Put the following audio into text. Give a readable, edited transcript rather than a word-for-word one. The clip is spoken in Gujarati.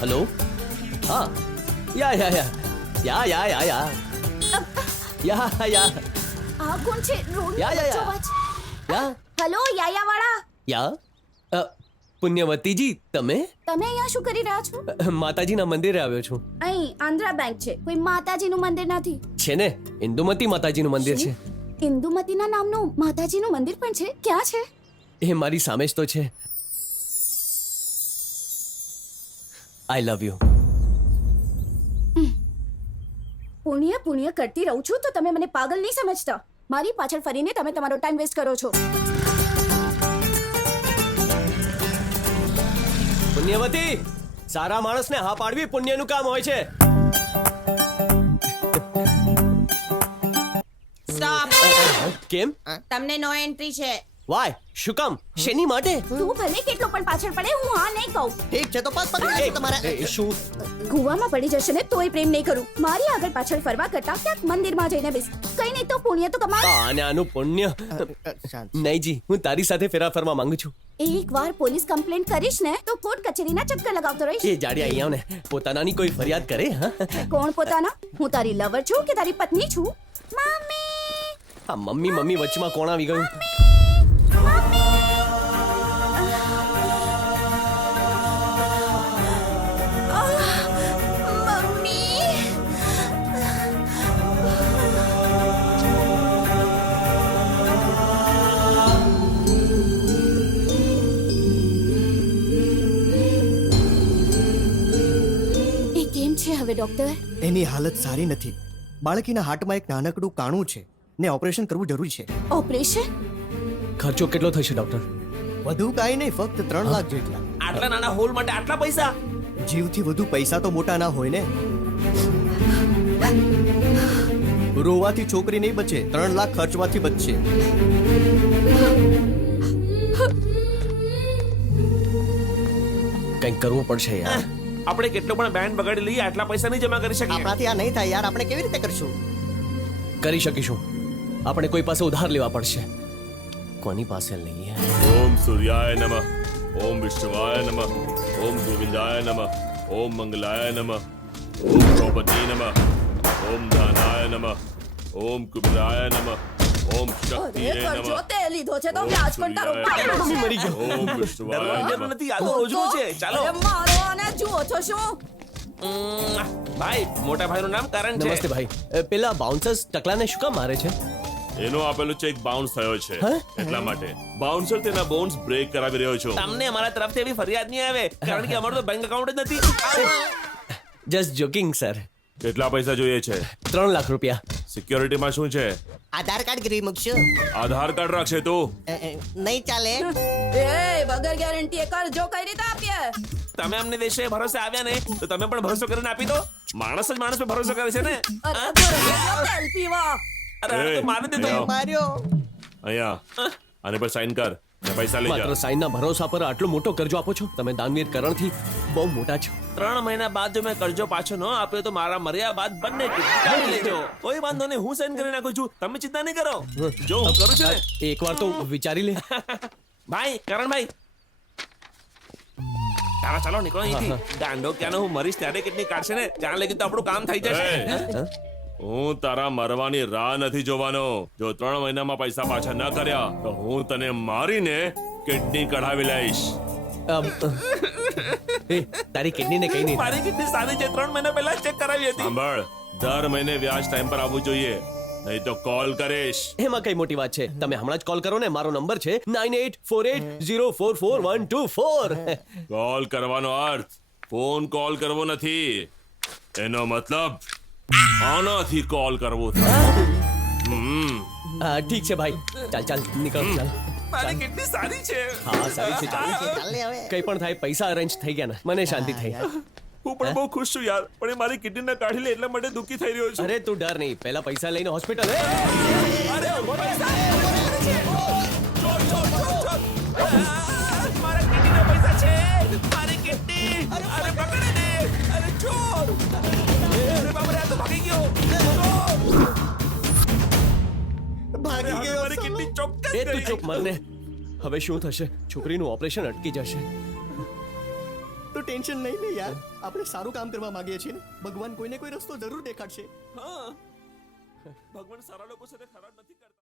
हेलो हाँ या આ કોણ છે? રોડ યા, યા, યા. વચ્ચોવચ. યા હલો યાયાવાળા, યા પુણ્યવતીજી તમે તમે અહીંયા શું કરી રહ્યા છો? માતાજીના મંદિરે આવ્યો છું. અહીં આંધ્રા બેંક છે, કોઈ માતાજીનું મંદિર નથી. છે ને ઇન્દુમતી માતાજીનું મંદિર છે. ઇન્દુમતીના નામનું માતાજીનું મંદિર પણ છે? ક્યાં છે? એ મારી સામે જ તો છે. આઈ લવ યુ. પુણ્ય પુણ્ય કરતી રહું છું તો તમે મને પાગલ નહીં સમજતા. મારી પાછળ ફરીને તમે તમારો ટાઈમ વેસ્ટ કરો છો. પુણ્યવતી સારા માણસને હા પાડવી પુણ્યનું કામ હોય છે. સ્ટોપ. કેમ? તમને નો એન્ટ્રી છે. વાય શું કામ? શેની માટે? તું ભલે કેટલો પણ પાછળ પડે, હું હા નહીં કહું. ઠીક છે તો પાસ પકડી લેજો તમારા. એ શું? કુવામાં પડી જશે ને તોય પ્રેમ નહીં કરું. મારી આગળ પાછળ ફરવા કરતા ક્યાંક મંદિરમાં જઈને બેસ. કઈ નહીં તો પુણ્ય તો કમાય. અને આનું પુણ્ય શાંત. નહીં જી, હું તારી સાથે ફેરા ફરવા માંગુ છું. એક વાર પોલીસ કમ્પ્લેન્ટ કરીશ ને તો કોર્ટ કચેરીના ચક્કર લગાવતો રહીશ. એ જાડી અહીંયા ને પોતાનાની કોઈ ફરિયાદ કરે હા? કોણ પોતાના? હું તારી લવર છું કે તારી પત્ની છું? મમ્મી, આ મમ્મી મમ્મી વચમાં કોણ આવી ગયું? એ કેમ છે હવે ડોક્ટર? એની હાલત સારી નથી. બાળકીના હાર્ટમાં એક નાનકડું કાણું છે ને ઓપરેશન કરવું જરૂરી છે. ઓપરેશન? ખર્ચો કેટલો થશે ડોક્ટર? વધુ કાંઈ નહીં, ફક્ત 3 લાખ જેટલા. આટલા નાના હોલ માટે આટલા પૈસા? જીવથી વધુ પૈસા તો મોટા ના હોય ને. રોવાથી છોકરી નહીં બચે, 3 લાખ ખર્ચવાથી બચશે. કંઈક કરવું પડશે યાર. આપણે કેટલો પણ બેન્ડ બગાડી લઈએ, આટલા પૈસા નહીં જમા કરી શકીએ. આપણાથી આ નહીં થાય યાર, આપણે કેવી રીતે કરશું? કરી શકીશું. આપણે કોઈ પાસે ઉધાર લેવા પડશે. કોની પાસે લઈએ? ओम सूर्याय नमः, ओम विष्णुवाय नमः, ओम गोविंदाय नमः, ओम मंगलाय नमः, ओम द्रौपदी नमः, ओम दानाय नमः, ओम कुबेराय नमः, ओम शक्तिये नमः, તે લીધો છે તો વ્યાજ પણ તારો મમ્મી મરી ગયો. ओम विष्णुवाय ડરવાની જરૂર नमः. નથી, આ તો રોજનું છે. ચાલો. મારો અને જુઓ છો શું? ભાઈ, મોટા ભાઈનું નામ કરણ છે. નમસ્તે ભાઈ. પેલા બાઉન્સર્સ ટકલાને શું કામ મારે છે? એનો આપેલો ચેક બાઉન્સ થયો છે એટલા માટે બાઉન્સર તેના બોન્સ બ્રેક કરાવી રહ્યો છો. તમને અમારા તરફથી એવી ફરિયાદ નહીં આવે, કારણ કે અમારું તો બેંક એકાઉન્ટ જ નથી. Just joking sir. કેટલા પૈસા જોઈએ છે? 3 લાખ રૂપિયા. સિક્યોરિટીમાં શું છે? આધાર કાર્ડ ગીરવી મૂકશું. આધાર કાર્ડ રાખશે તું? નહીં ચાલે. એ વગર ગેરંટી કરજો કઈ રીતે આપીએ? તમે અમને દેશે ભરોસે આવ્યા ને તો તમે પણ ભરોસો કરીને આપી દો. માણસ જ માણસ પર ભરોસો કરે છે ને. અરે બરોબર, તેલ પીવા. અરે આ તો મારી દીધો. અહીંયા. માર્યો. અહીંયા આને પર સાઈન કર ને પૈસા લઈ માત્ર જા. સાઈનના ભરોસા પર આટલો મોટો કરજો આપો છો તમે? દાનવીર કરણથી બહુ મોટા છો. 3 મહિના બાદ જો મેં કર્જો પાછો ન આપ્યો તો મારા મર્યા બાદ બંને કાઢી લેજો. કોઈ વાંધો નહીં, હું સાઈન કરી નાખું છું. તમે ચિંતા નહીં કરો. જો હું કરું છું ને. એકવાર તો વિચારી લે. ભાઈ કરણભાઈ, ચાલો ચાલો નીકળો અહીંથી. ગાંડો ક્યાંનો હું મરીશ ત્યારે કેટલી કાઢશે ને, ત્યાં લગી તો આપણું કામ થઈ જશે. એ, હું તારા મરવાની રાહ નથી જોવાનો. જો 3 મહિનામાં પૈસા પાછા ન કર્યા તો હું તને મારીને કિડની કઢાવી લઈશ. એ તારી કિડનીને કઈ નહીં. મારી કિડની સારી છે, 3 મહિના પહેલા ચેક કરાવી હતી. સાંભળ, દર મહિને વ્યાજ ટાઈમ પર આવવું જોઈએ, નહીં તો કોલ કરીશ. એમાં કઈ મોટી વાત છે? તમે હમણાં જ કોલ કરો ને. મારો નંબર છે 9848044124. કોલ કરવાનો અર્થ ફોન કોલ કરવો નથી. એનો મતલબ આનાથી કોલ કરવો થાય. ઠીક છે ભાઈ, ચાલ ચાલ નીકળ ચાલ. મારી કિડની સારી છે. હા સારી છે ચાલ. ચાલ ને હવે. કઈ પણ થાય, પૈસા અરેન્જ થઈ ગયા ને મને શાંતિ થઈ. હું પણ બહુ ખુશ છું યાર, પણ એ મારી કિડની ના કાઢી લે એટલા માટે દુઃખી થઈ રહ્યો છું. અરે તું ડર નહીં, પહેલા પૈસા લઈને હોસ્પિટલ. અરે પૈસા! મારા કિડનીના પૈસા છે, મારી કિડની! અરે પકડી દે! અરે ચોર! અરે બાપ રે, આ તો ભાગી ગયો! ભાગી અરે ગયો. મારી કિડની ચોક્કસ એ તું ગઈ. ચૂપ મરને. હવે શું થશે? છોકરીનું ઓપરેશન અટકી જશે. તો ટેન્શન નહીં લે યાર, આપણે સારું કામ કરવા માંગીએ છીએ ને, ભગવાન કોઈને કોઈ રસ્તો જરૂર દેખાડશે. હા ભગવાન સારા લોકો સાથે ખરાબ નથી કરતા.